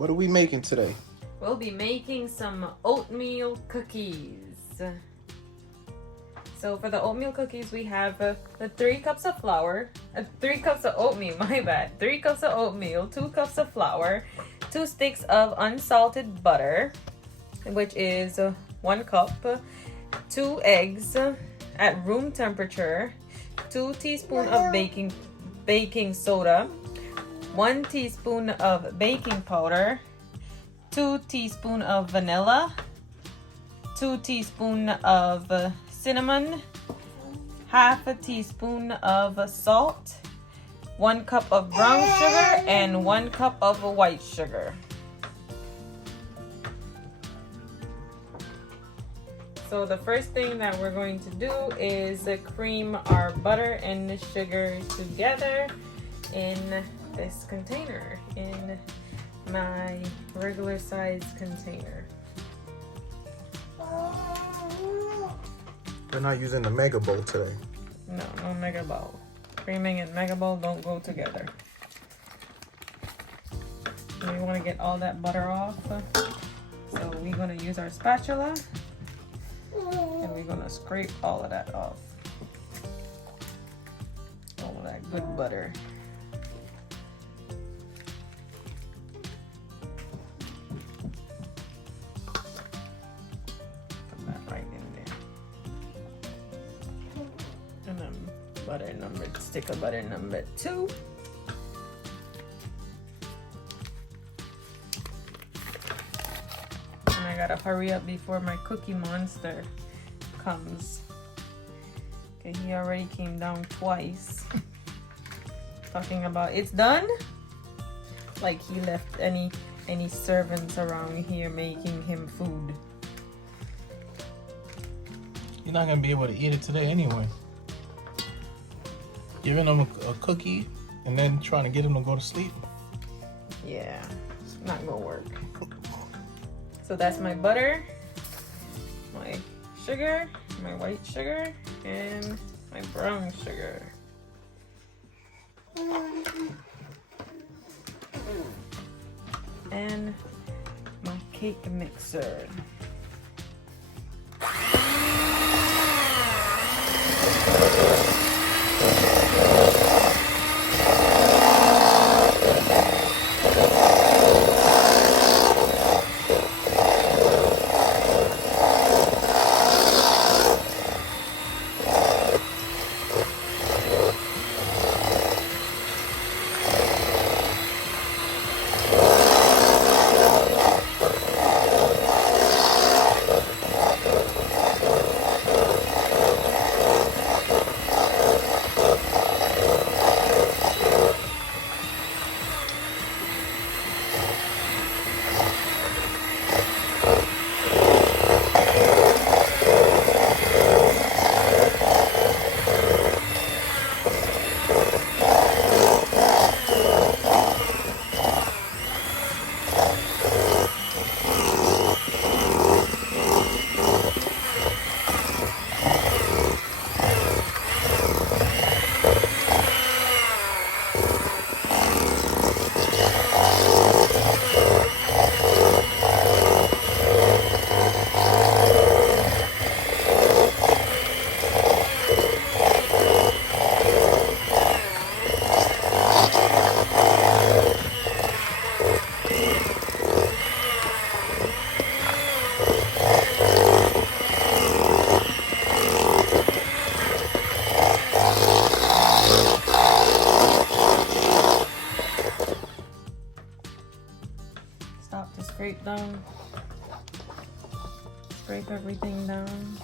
What are we making today? We'll be making some oatmeal cookies. So for the oatmeal cookies, we have the 3 cups of flour, 3 cups of oatmeal, my bad. 3 cups of oatmeal, 2 cups of flour, 2 sticks of unsalted butter, which is 1 cup, 2 eggs at room temperature, 2 teaspoons of baking soda, 1 teaspoon of baking powder, 2 teaspoons of vanilla, 2 teaspoons of cinnamon, half a teaspoon of salt, 1 cup of brown sugar, and 1 cup of white sugar. So the first thing that we're going to do is cream our butter and the sugar together in this container, in my regular size container. We're not using the mega bowl today. No mega bowl. Creaming and mega bowl don't go together. We want to get all that butter off. So we're going to use our spatula and we're going to scrape all of that off. All of that good butter. Stick of butter number 2. And I gotta hurry up before my cookie monster comes. Okay, he already came down twice. Talking about it's done. Like he left any servants around here making him food. You're not gonna be able to eat it today anyway. Giving them a cookie and then trying to get them to go to sleep. Yeah, it's not gonna work. So that's my butter, my sugar, my white sugar, and my brown sugar. And my cake mixer. Stop to scrape down. Scrape everything down.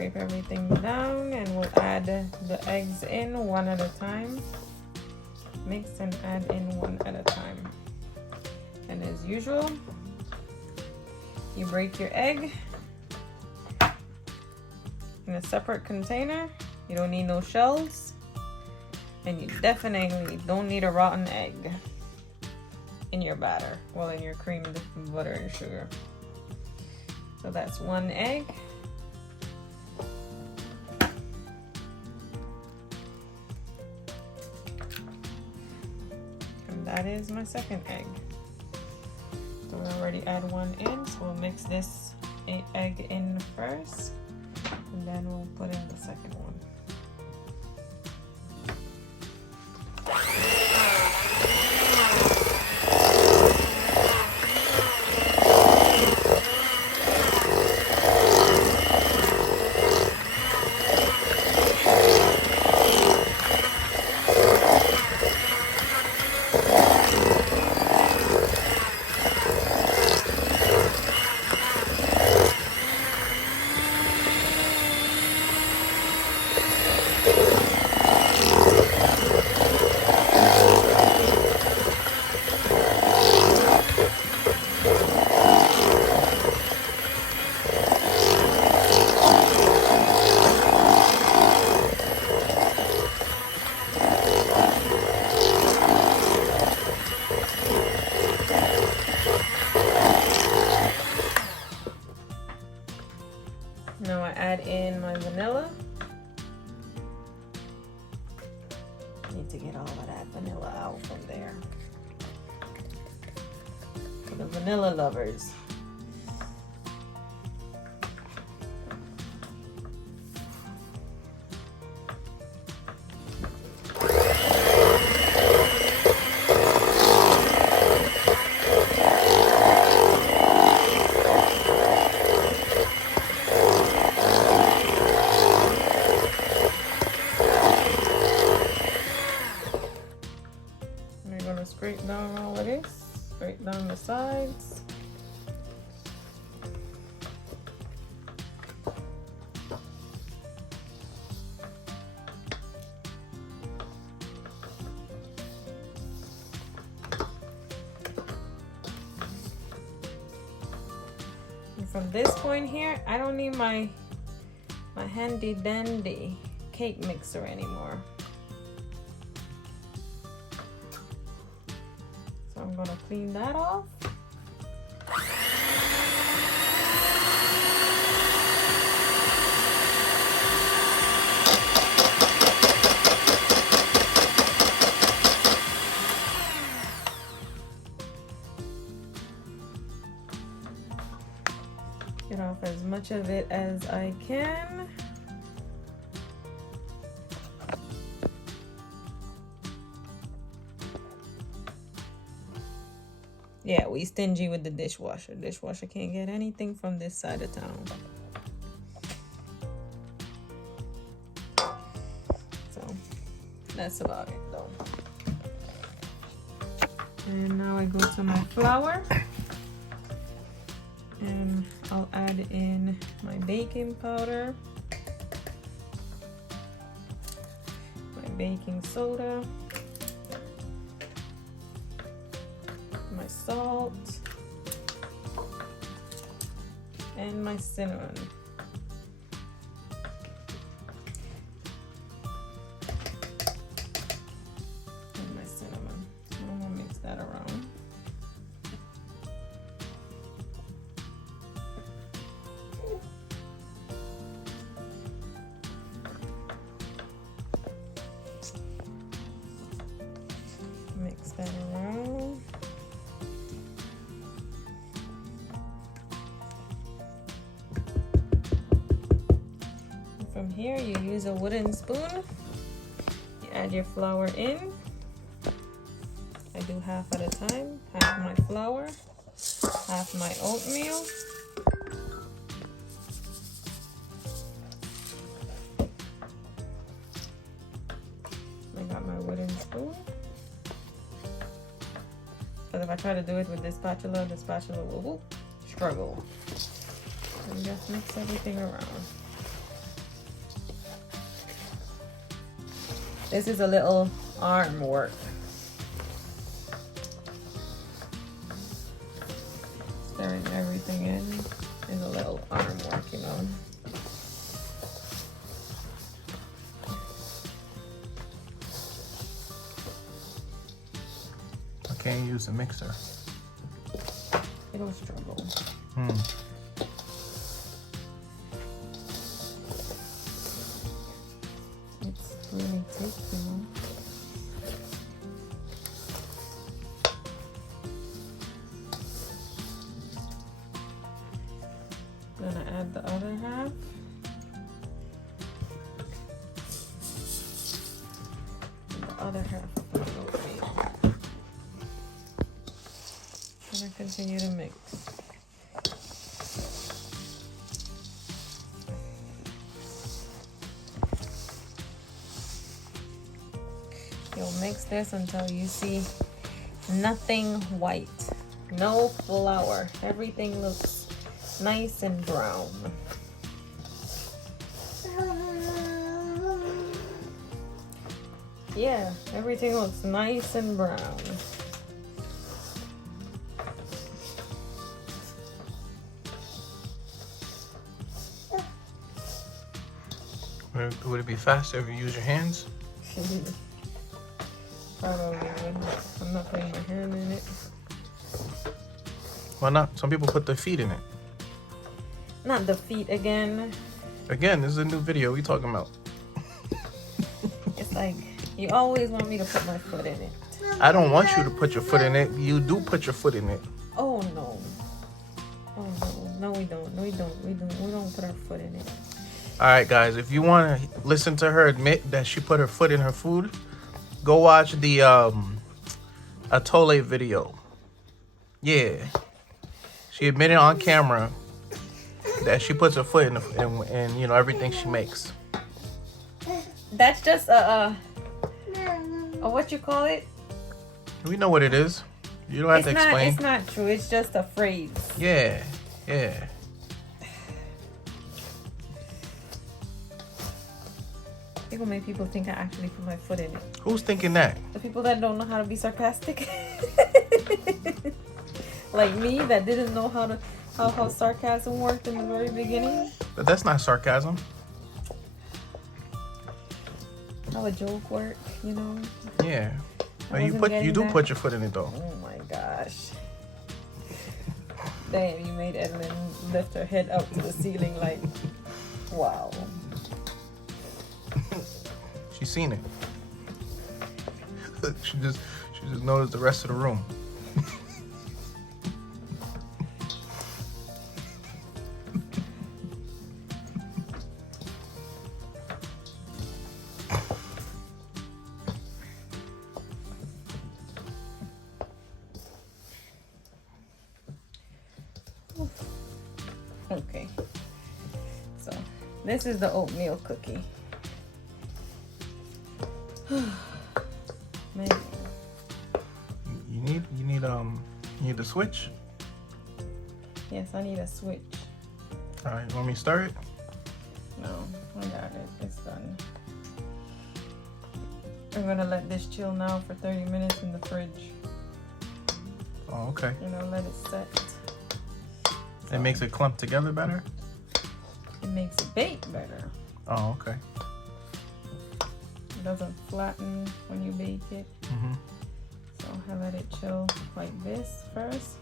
scrape everything down, and we'll add the eggs in one at a time. Mix and add in one at a time. And as usual, you break your egg in a separate container. You don't need no shells, and you definitely don't need a rotten egg in your batter, well, in your creamed butter and sugar. So that's one egg. And that is my second egg. So we already add one in, so we'll mix this egg in first, and then we'll put in the second one. Now I add in my vanilla. Need to get all of that vanilla out from there. For the vanilla lovers. Scrape down all of this, scrape down the sides. And from this point here, I don't need my handy dandy cake mixer anymore. I'm gonna clean that off. Get off as much of it as I can. Yeah, we stingy with the dishwasher. Dishwasher can't get anything from this side of town. So that's about it though. And now I go to my flour. And I'll add in my baking powder, my baking soda, my salt, and my cinnamon. And my cinnamon. I'm gonna mix that around. Mix that around. From here, you use a wooden spoon. You add your flour in. I do half at a time. Half my flour, half my oatmeal. I got my wooden spoon. Because if I try to do it with this spatula will struggle. And just mix everything around. This is a little arm work. Stirring everything in is a little arm work, you know. I can't use a mixer. It'll struggle. It's really thick, you know. I'm gonna add the other half. And the other half of the oatmeal. And I continue to mix. You'll mix this until you see nothing white, no flour. Everything looks nice and brown. Yeah, everything looks nice and brown. Would it be faster if you use your hands? Probably would. I'm not putting my hand in it. Why not? Some people put their feet in it. Not the feet again. Again, this is a new video. We talking about. It's like you always want me to put my foot in it. I don't want you to put your foot in it. You do put your foot in it. Oh no. Oh no. No, we don't. No, we don't. We don't put our foot in it. All right, guys. If you want to listen to her admit that she put her foot in her food, go watch the Atole video. Yeah, she admitted on camera that she puts her foot in you know, everything she makes. That's just a what you call it? We know what it is. You don't have to explain. It's not true. It's just a phrase. Yeah, yeah. It will make people think I actually put my foot in it. Who's thinking that? The people that don't know how to be sarcastic. Like me, that didn't know how sarcasm worked in the very beginning. But that's not sarcasm. How a joke work, you know? Yeah. Well, you do put your foot in it though. Oh my gosh. Damn, you made Evelyn lift her head up to the ceiling like, wow. She's seen it. she just noticed the rest of the room. Okay. So, this is the oatmeal cookie. Man. You need a switch? Yes, I need a switch. All right, want me to start it? No, I got it. It's done. I'm gonna let this chill now for 30 minutes in the fridge. Oh, okay. You know, let it set. It makes it clump together better? It makes it bake better. Oh, okay. It doesn't flatten when you bake it. Mm-hmm. So I let it chill like this first.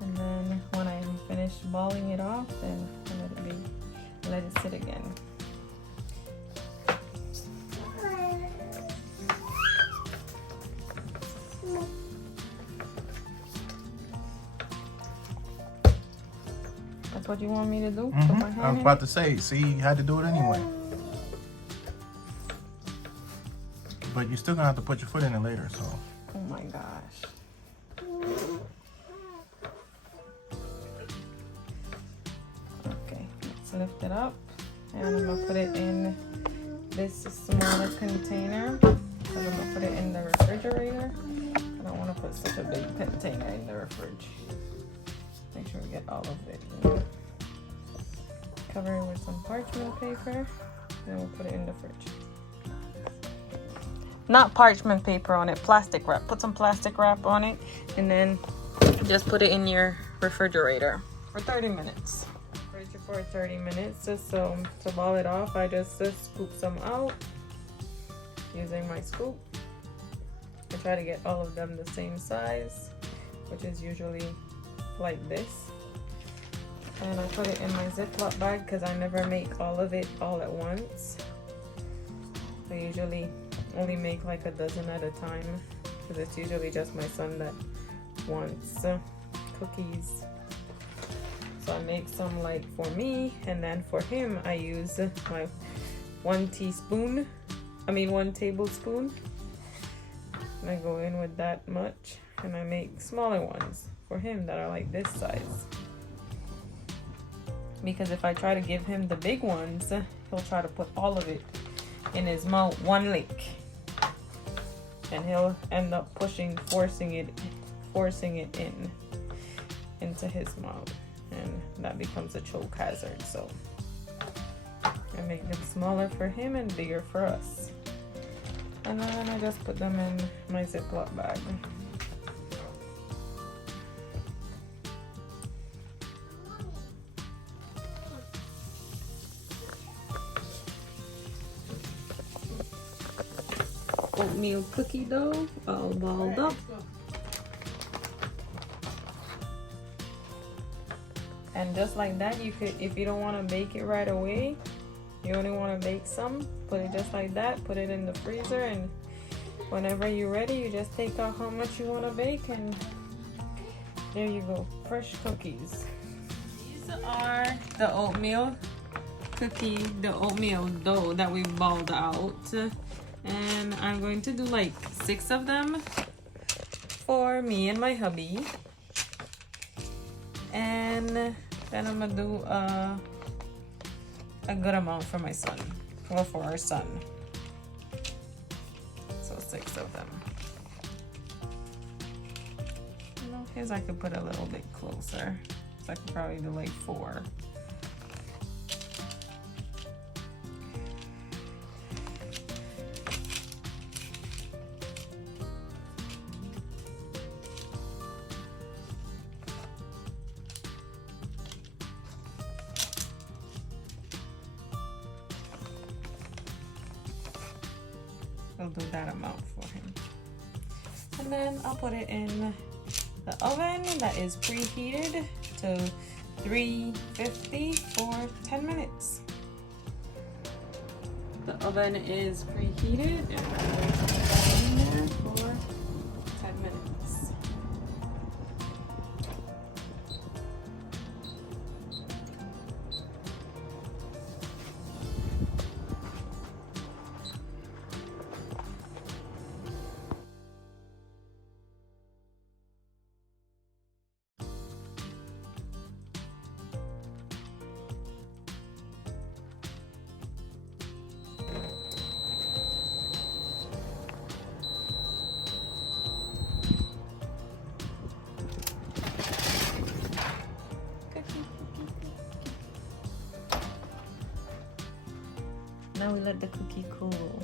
And then when I'm finished balling it off, then I let it be. Let it sit again. That's what you want me to do? Put my hand I was about to say, see, you had to do it anyway. But you're still gonna have to put your foot in it later, so. Oh my gosh. Okay, let's lift it up. And I'm gonna put it in this smaller container. I'm gonna put it in the refrigerator. I don't wanna put such a big container in the fridge. Make sure we get all of it. Cover it with some parchment paper. Then we'll put it in the fridge. not parchment paper on it, plastic wrap. Put some plastic wrap on it, and then just put it in your refrigerator for 30 minutes. Fridge for 30 minutes. So to ball it off, I just scoop some out using my scoop. I try to get all of them the same size, which is usually like this. And I put it in my Ziploc bag because I never make all of it all at once. I usually only make like a dozen at a time because it's usually just my son that wants cookies. So I make some like for me, and then for him I use my 1 tablespoon. And I go in with that much, and I make smaller ones for him that are like this size. Because if I try to give him the big ones, he'll try to put all of it in his mouth one lick, and he'll end up forcing it into his mouth, and that becomes a choke hazard. So I make them smaller for him and bigger for us, and then I just put them in my Ziploc bag. Oatmeal cookie dough all balled up. And just like that, you could, if you don't want to bake it right away, you only want to bake some, put it just like that, put it in the freezer, and whenever you're ready, you just take out how much you want to bake, and there you go, fresh cookies. These are the oatmeal dough that we balled out. And I'm going to do like 6 of them for me and my hubby, and then I'm gonna do a good amount for my son, well, for our son. So 6 of them. You know, his I could put a little bit closer, so I could probably do like 4. We'll do that amount for him. And then I'll put it in the oven that is preheated to 350 for 10 minutes. The oven is preheated, and I'm going to put that in there for 10 minutes. Now we let the cookie cool.